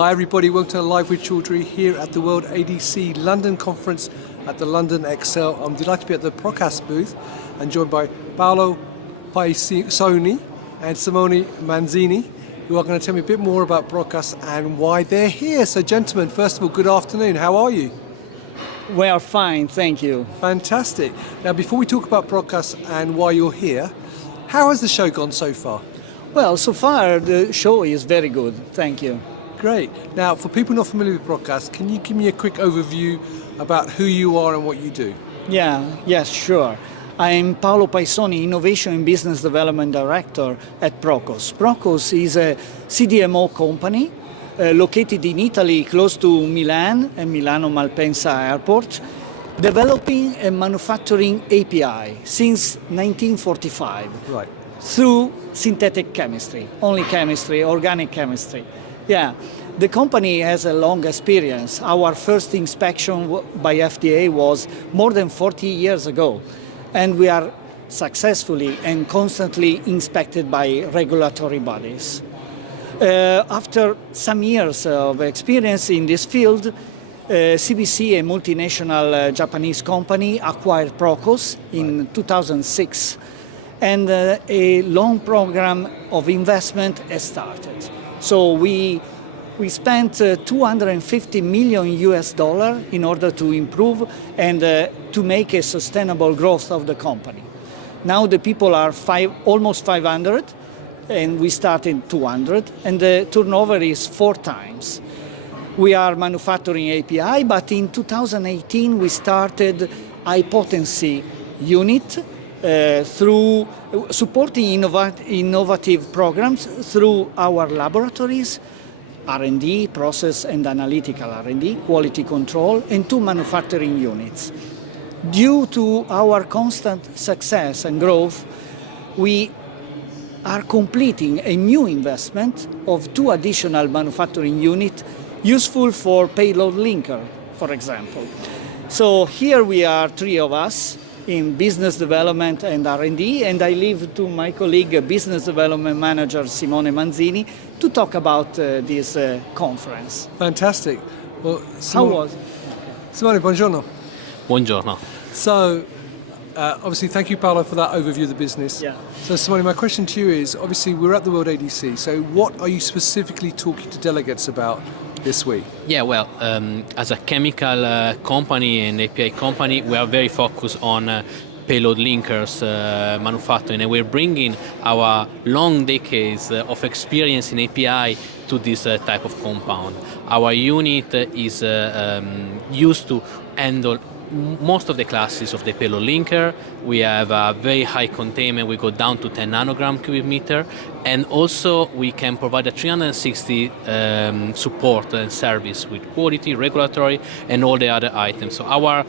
Hi everybody, welcome to Live with Chaudhrey here at the World ADC London Conference at the London Excel. I'm delighted to be at the Procos booth and joined by Paolo, Paissoni and Simone Manzini, who are going to tell me a bit more about Procos and why they're here. So gentlemen, first of all, good afternoon. How are you? We are fine, thank you. Fantastic. Now before we talk about Procos and why you're here, how has the show gone so far? Well, so far the show is very good, thank you. Great. Now, for people not familiar with Procos, can you give me a quick overview about who you are and what you do? Yes, sure. I'm Paolo Paissoni, Innovation and Business Development Director at Procos. Procos is a CDMO company located in Italy close to Milan and Milano Malpensa Airport, developing and manufacturing API since 1945. Right. Through synthetic chemistry, only chemistry, organic chemistry. Yeah, the company has a long experience. Our first inspection by FDA was more than 40 years ago, and we are successfully and constantly inspected by regulatory bodies. After some years of experience in this field, CBC, a multinational Japanese company, acquired Procos in 2006, and a long program of investment has started. So we spent $250 million in order to improve and to make a sustainable growth of the company. Now the people are almost 500, and we started 200, and the turnover is 4 times. We are manufacturing API, but in 2018 we started high potency unit through supporting innovative programs through our laboratories, R&D, process and analytical R&D, quality control, and 2 manufacturing units. Due to our constant success and growth, we are completing a new investment of 2 additional manufacturing units useful for payload linker, for example. So here we are 3 of us in business development and R&D, and I leave to my colleague, business development manager Simone Manzini, to talk about this conference. Fantastic. Well, How was it? Simone, buongiorno. Buongiorno. So, obviously, thank you, Paolo, for that overview of the business. Yeah. So, Simone, my question to you is, obviously, we're at the World ADC, so what are you specifically talking to delegates about this week? Yeah, well, as a chemical company and API company, we are very focused on payload linkers manufacturing, and we're bringing our long decades of experience in API to this type of compound. Our unit is used to handle most of the classes of the payload linker. We have a very high containment. We go down to 10 nanogram cubic meter, and also we can provide a 360 support and service with quality, regulatory, and all the other items. So our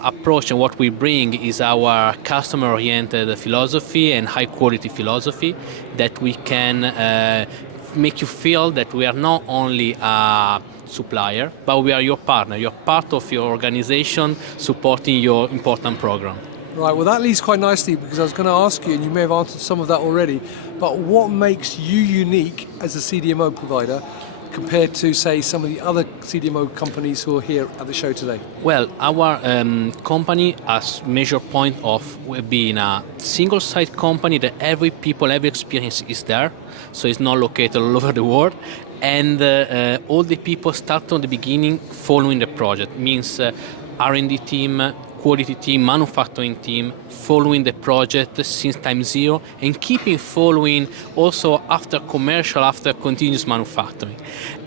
approach and what we bring is our customer-oriented philosophy and high-quality philosophy that we can make you feel that we are not only a supplier, but we are your partner. You're part of your organization supporting your important program. Right, well that leads quite nicely, because I was going to ask you, and you may have answered some of that already, but what makes you unique as a CDMO provider compared to, say, some of the other CDMO companies who are here at the show today? Well, our company has major point of being a single site company that every experience is there, so it's not located all over the world. And all the people start from the beginning following the project. Means R&D team, quality team, manufacturing team, following the project since time zero, and keeping following also after commercial, after continuous manufacturing.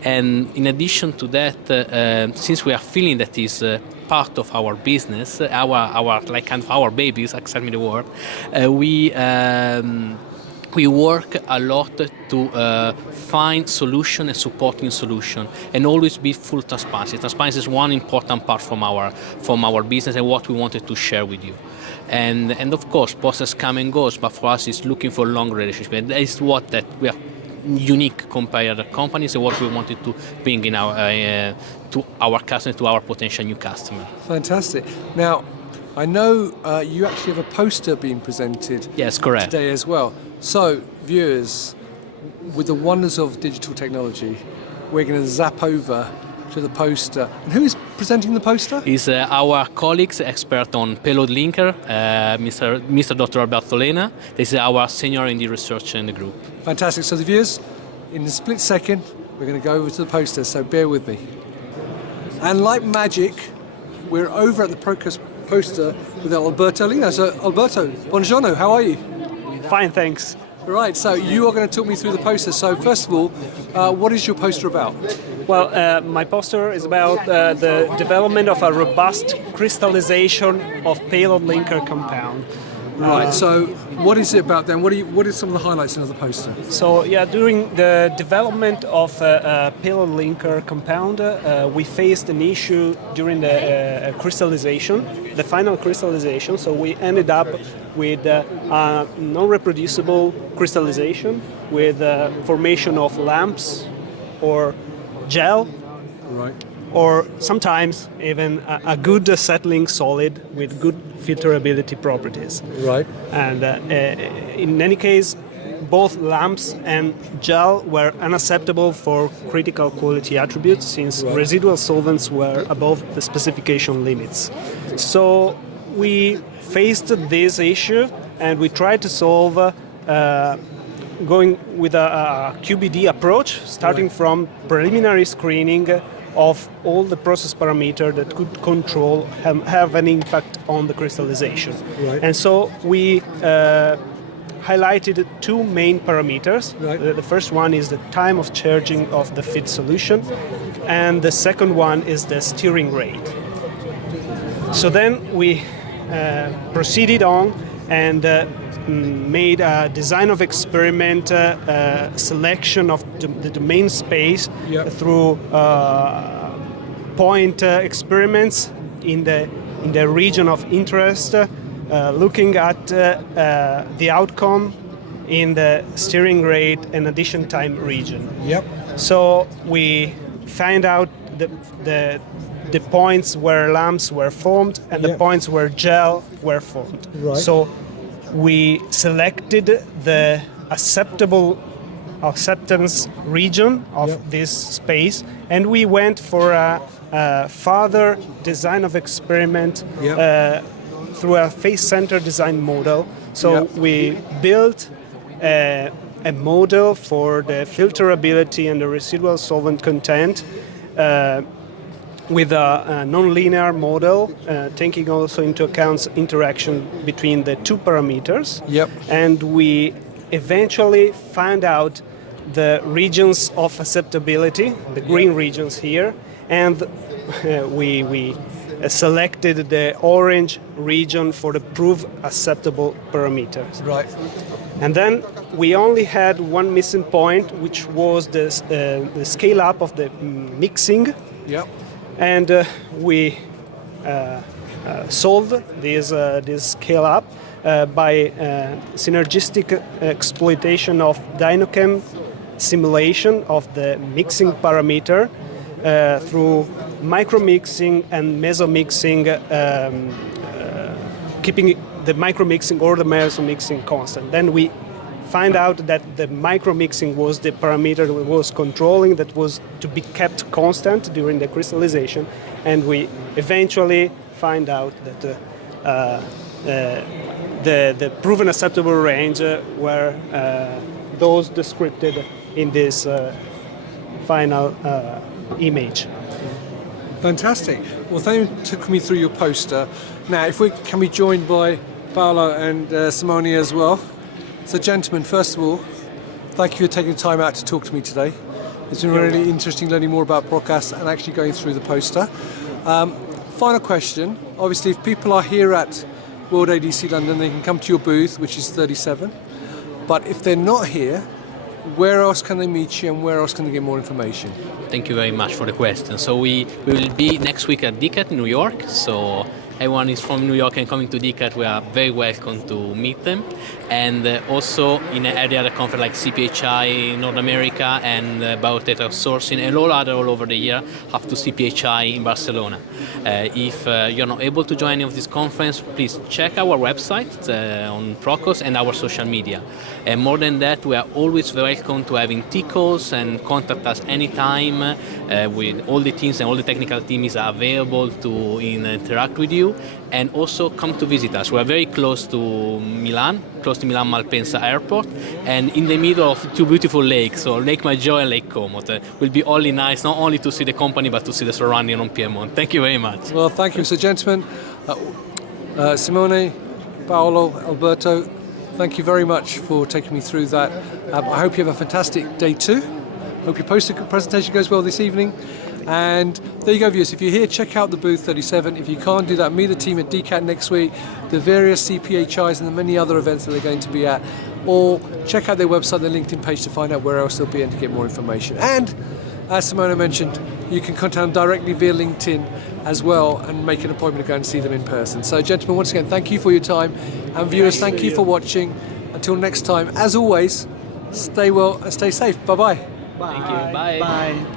And in addition to that, since we are feeling that is part of our business, our like kind of our babies, accept me the word, we work a lot to find solution and supporting solution, and always be full transparency. Transparency is one important part from our business and what we wanted to share with you. And of course, process come and goes, but for us, it's looking for long relationship. And that is what that we are unique compared to other companies, and what we wanted to bring in our to our customer, to our potential new customer. Fantastic. Now, I know you actually have a poster being presented. Yes, correct. Today as well. So, viewers, with the wonders of digital technology, we're going to zap over to the poster. And who is presenting the poster? Is our colleagues expert on payload linker, Mr. Dr. Alberto Lena. This is our senior R&D researcher in the group. Fantastic. So the viewers, in a split second, we're going to go over to the poster, so bear with me. And like magic, we're over at the Procos poster with Alberto Lena. So Alberto, buongiorno, how are you? Fine, thanks. Right, so you are going to talk me through the poster. So first of all, what is your poster about? Well, my poster is about the development of a robust crystallization of payload linker compound. Right, so what is it about then? What are some of the highlights of the poster? So yeah, during the development of a payload linker compound, we faced an issue during the crystallization, the final crystallization. So we ended up with a non-reproducible crystallization with formation of lamps or gel, Right. or sometimes even a good settling solid with good filterability properties. Right. And in any case, both lamps and gel were unacceptable for critical quality attributes since residual solvents were above the specification limits. So we faced this issue and we tried to solve going with a QBD approach, starting from preliminary screening of all the process parameters that could control have an impact on the crystallization. Right. And so we highlighted two main parameters. Right. The first one is the time of charging of the feed solution, and the second one is the steering rate. So then we proceeded on and made a design of experiment selection of the domain space through point experiments in the region of interest, looking at the outcome in the steering rate and addition time region. Yep. So we find out the points where lamps were formed and the points where gel were formed. Right. So we selected the acceptance region of this space, and we went for a further design of experiment through a phase center design model. So we built a model for the filterability and the residual solvent content with a non-linear model, taking also into account interaction between the two parameters. Yep. And we eventually find out the regions of acceptability, the green regions here, and we selected the orange region for the proof acceptable parameters. Right. And then we only had one missing point, which was the scale up of the mixing. Yep. And we solved this scale up by synergistic exploitation of Dynochem simulation of the mixing parameter through micromixing and mesomixing, keeping the micromixing or the mesomixing constant. Then we find out that the micromixing was the parameter that was controlling, that was to be kept constant during the crystallization, and we eventually find out that the proven acceptable range were those described in this final image. Fantastic. Well, thank you for taking me through your poster. Now, if we can be joined by Paolo and Simone as well. So, gentlemen, first of all, thank you for taking the time out to talk to me today. It's been really interesting learning more about Procos and actually going through the poster. Final question. Obviously, if people are here at World ADC London, they can come to your booth, which is 37. But if they're not here, where else can they meet you and where else can they get more information? Thank you very much for the question. So we will be next week at DCAT in New York. So everyone is from New York and coming to DCAT, we are very welcome to meet them. And also in every other conference like CPHI in North America and Biotech Sourcing and all over the year, up to CPHI in Barcelona. If you're not able to join any of this conference, please check our website on Procos and our social media. And more than that, we are always welcome to having TCOs and contact us anytime. With all the teams and all the technical teams are available to interact with you, and also come to visit us. We are very close to Milan Malpensa Airport, and in the middle of two beautiful lakes, so Lake Maggiore and Lake Como. Will be only nice, not only to see the company, but to see the surrounding on Piedmont. Thank you very much. Well, thank you. So, gentlemen, Simone, Paolo, Alberto, thank you very much for taking me through that. I hope you have a fantastic day too. Hope your poster presentation goes well this evening. And there you go, viewers. If you're here, check out the booth 37. If you can't do that, meet the team at DCAT next week, the various CPHIs and the many other events that they're going to be at. Or check out their website, their LinkedIn page to find out where else they'll be and to get more information. And as Simone mentioned, you can contact them directly via LinkedIn as well and make an appointment to go and see them in person. So, gentlemen, once again, thank you for your time. And viewers, thank you for watching. Until next time, as always, stay well and stay safe. Bye-bye. Thank you. Bye. Bye.